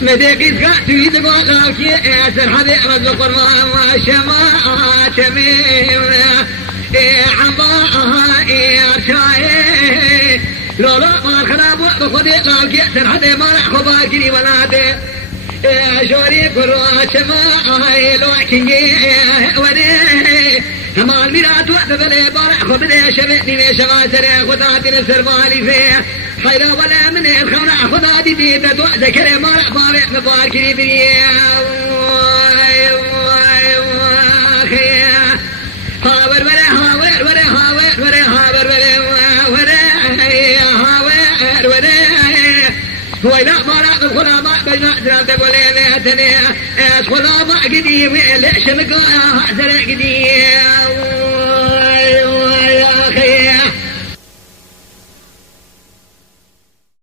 مدقيت قاتي تقول لك يا سرحبي رد القرآن وشماء تميم يا عطاها يا شاي لولا ما الخلاب وخذي لك يا سرحبي ما خبا كني ولا دي شوري قرآن شماء لوكي ودي هما الميرات وقت ذلك بارع خذ لي شبئني لي شغاسري خذاتي للسربالي فيه خير ولا من الخونة خذاتي دي تدوع ذكري مارع بارع مباركني بني هاور ولا هاور ولا هاور ولا هاور ولا هاور ولا وإذا مارع الخلامة بجمع سلام تقول لي تني الخلامة قديم ليش مقاها سرق قديم